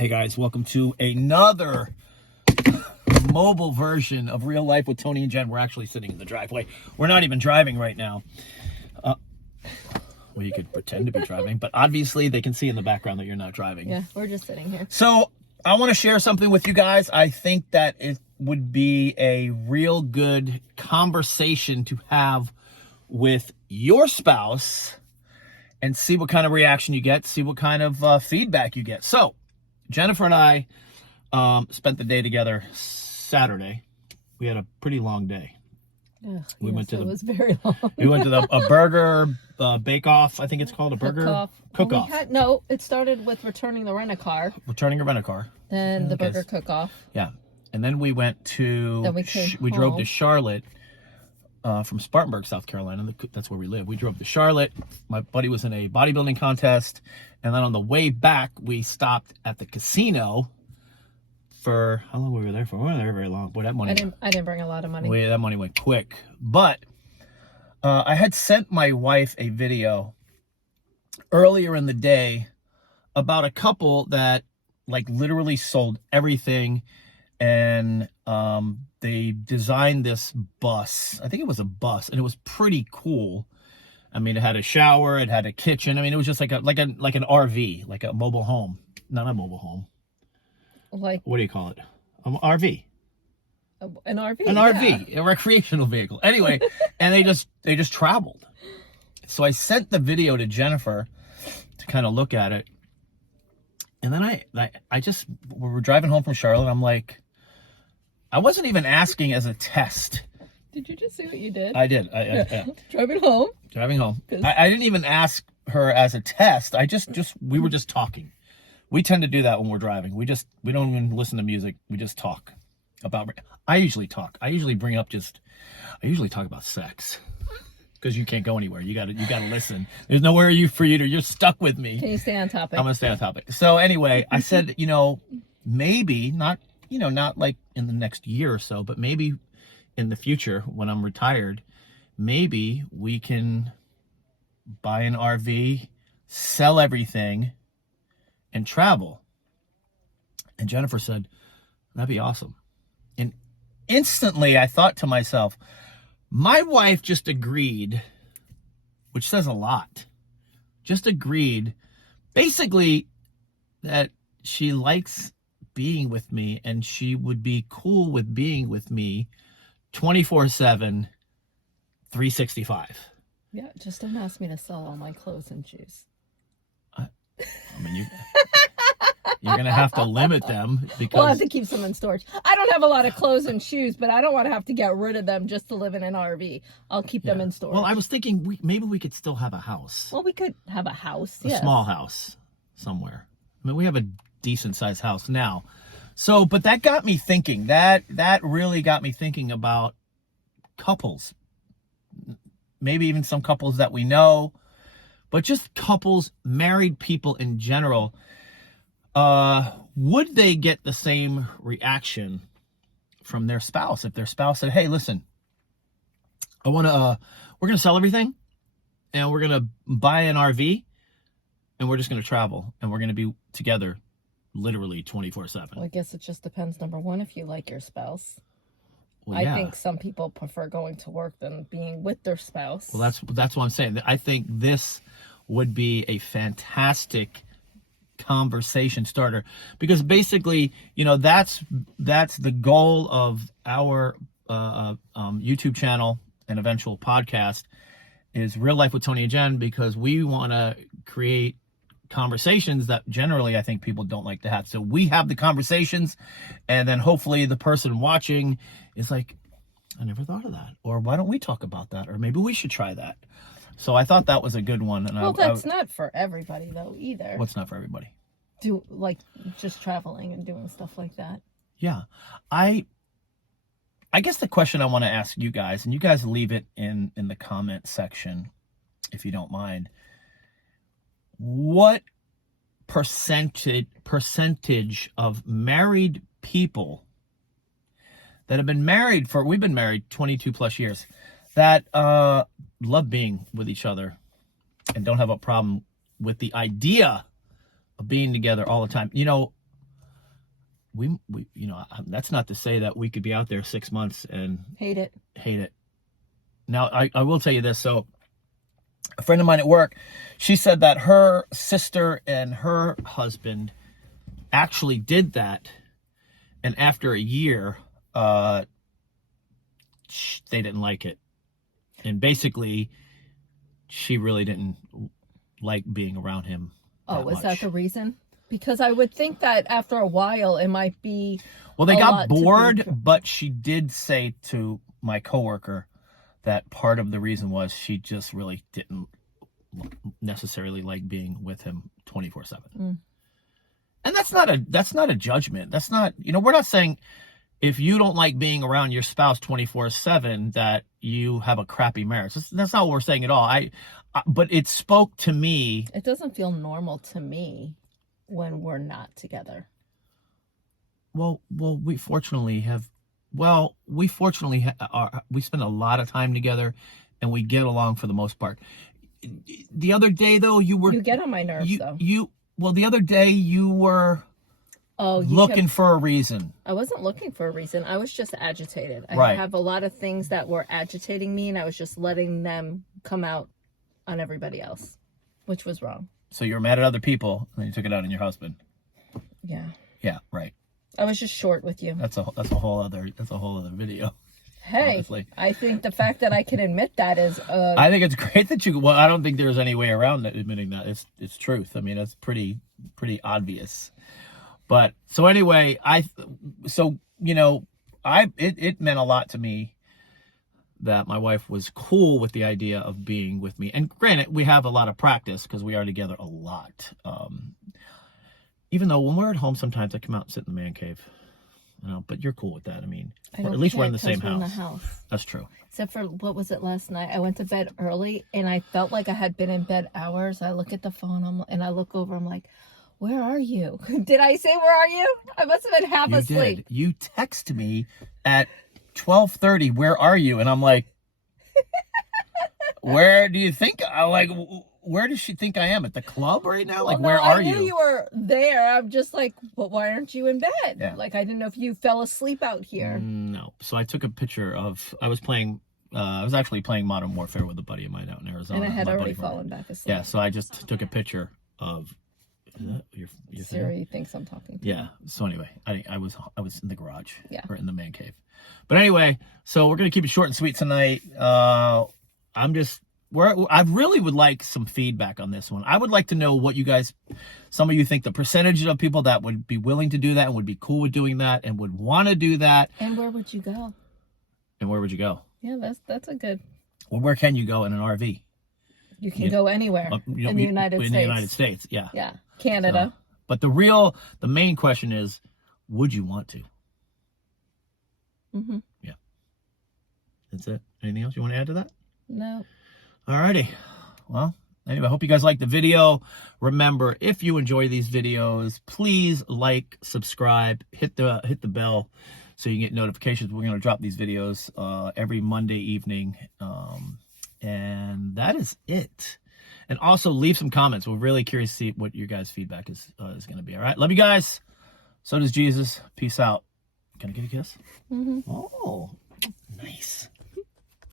Hey guys, welcome to another mobile version of Real Life with Tony and Jen. We're actually sitting in the driveway. We're not even driving right now. Well, you could pretend to be driving, but obviously they can see in the background that you're not driving. Yeah, we're just sitting here. So I want to share something with you guys. I think that it would be a real good conversation to have with your spouse and see what kind of reaction you get, see what kind of feedback you get. So Jennifer and I spent the day together Saturday. We had a pretty long day. Ugh, It was very long. We went to a burger bake-off, I think it's called, a burger cook-off. It started with returning the rent-a-car. Returning a rent-a-car. Then the burger cook-off. Yeah. And then we went to, Then we drove to Charlotte from Spartanburg, South Carolina. That's where we live. We drove to Charlotte. My buddy was in a bodybuilding contest. And then on the way back, we stopped at the casino for, how long were we there for? We weren't there very long. Boy, that money. I didn't bring a lot of money. That money went quick. But I had sent my wife a video earlier in the day about a couple that like literally sold everything, and they designed this bus. I think it was a bus, and it was pretty cool. I mean, it had a shower, it had a kitchen. I mean, it was just like an RV, like a mobile home. Not a mobile home. Like, what do you call it? RV. An RV. An RV, a recreational vehicle. Anyway, and they just traveled. So I sent the video to Jennifer to kind of look at it. And then we were driving home from Charlotte. I'm like, I wasn't even asking as a test. Did you just see what you did? I did. Yeah. Driving home. I didn't even ask her as a test. We were just talking. We tend to do that when we're driving. We don't even listen to music. We just talk about. I usually talk about sex, because you can't go anywhere. You gotta listen. There's nowhere you're stuck with me. Can you stay on topic? I'm gonna stay on topic. So anyway, I said, maybe not like in the next year or so, but maybe in the future when I'm retired, maybe we can buy an RV, sell everything, and travel. And Jennifer said, that'd be awesome. And instantly I thought to myself, my wife just agreed, which says a lot, just agreed basically that she likes being with me and she would be cool with being with me 24/7, 365. Yeah, just don't ask me to sell all my clothes and shoes. I mean, you're going to have to limit them, because We'll have to keep some in storage. I don't have a lot of clothes and shoes, but I don't want to have to get rid of them just to live in an RV. I'll keep them in storage. Well, I was thinking maybe we could still have a house. Well, we could have a house. A small house somewhere. I mean, we have a decent sized house now. So, but that got me thinking. That really got me thinking about couples. Maybe even some couples that we know, but just couples, married people in general. Would they get the same reaction from their spouse if their spouse said, hey, listen, we're going to sell everything and we're going to buy an RV and we're just going to travel and we're going to be together literally 24/7. Well, I guess it just depends, number one, if you like your spouse. Well, yeah. I think some people prefer going to work than being with their spouse. Well, that's what I'm saying. I think this would be a fantastic conversation starter, because basically, that's the goal of our YouTube channel and eventual podcast is Real Life with Tony and Jen, because we want to create conversations that generally I think people don't like to have. So we have the conversations, and then hopefully the person watching is like, I never thought of that, or why don't we talk about that, or maybe we should try that. So I thought that was a good one. And that's not for everybody though either. What's not for everybody? Just traveling and doing stuff like that. Yeah. I guess the question I want to ask you guys, and you guys leave it in the comment section if you don't mind, what percentage of married people that have been married we've been married 22 plus years, that love being with each other and don't have a problem with the idea of being together all the time. we that's not to say that we could be out there 6 months and Hate it. hate it. Now, I will tell you this. So a friend of mine at work, she said that her sister and her husband actually did that. And after a year, they didn't like it. And basically, she really didn't like being around him. Oh, was that the reason? Because I would think that after a while, it might be. Well, they got lot to bored, be- but she did say to my coworker that part of the reason was she just really didn't necessarily like being with him 24/7. And that's not a judgment. That's not, we're not saying if you don't like being around your spouse 24/7 that you have a crappy marriage. That's not what we're saying at all. But it spoke to me. It doesn't feel normal to me when we're not together. Well, we fortunately we spend a lot of time together, and we get along for the most part. The other day, though, You get on my nerves, though. The other day you were looking for a reason. I wasn't looking for a reason. I was just agitated. I Right. have a lot of things that were agitating me, and I was just letting them come out on everybody else, which was wrong. So you were mad at other people, and you took it out on your husband. Yeah. Yeah, right. I was just short with you. That's a whole other video. Hey, honestly. I think the fact that I can admit that is I think it's great that you. Well, I don't think there's any way around admitting that. It's truth. I mean, it's pretty obvious. But so anyway, it meant a lot to me that my wife was cool with the idea of being with me. And granted, we have a lot of practice because we are together a lot. Even though when we're at home, sometimes I come out and sit in the man cave. But you're cool with that. I mean, I or at don't least care we're in the 'cause same we're in the house. house. That's true. Except for, what was it last night? I went to bed early, and I felt like I had been in bed hours. I look at the phone, and I look over, I'm like, where are you? Did I say, where are you? I must have been half You asleep. did. You text me at 12:30. Where are you? And I'm like, where do you think? Where does she think I am? At the club right now? Well, Where no, are I knew you were there. I'm just like, but why aren't you in bed? Yeah. Like, I didn't know if you fell asleep out here. No. So I took a picture of. I was actually playing Modern Warfare with a buddy of mine out in Arizona. And I had my already buddy Vernon. fallen back asleep. Yeah. So I just took a picture of. Is that your thing? Siri thinks I'm talking to you. Yeah. So anyway, I was in the garage. Yeah. Or in the man cave. But anyway, so we're gonna keep it short and sweet tonight. I really would like some feedback on this one. I would like to know what some of you think the percentage of people that would be willing to do that and would be cool with doing that and would want to do that. And where would you go? And where would you go? Yeah, that's a good. Well, where can you go in an RV? You can go anywhere in the United States. In the United States, yeah. Yeah, Canada. But the main question is, would you want to? Mm-hmm. Yeah. That's it. Anything else you want to add to that? No. Alrighty. Well, anyway, I hope you guys liked the video. Remember, if you enjoy these videos, please like, subscribe, hit the bell so you can get notifications. We're going to drop these videos every Monday evening. And that is it. And also leave some comments. We're really curious to see what your guys' feedback is going to be. All right. Love you guys. So does Jesus. Peace out. Can I get a kiss? Mm-hmm. Oh, nice.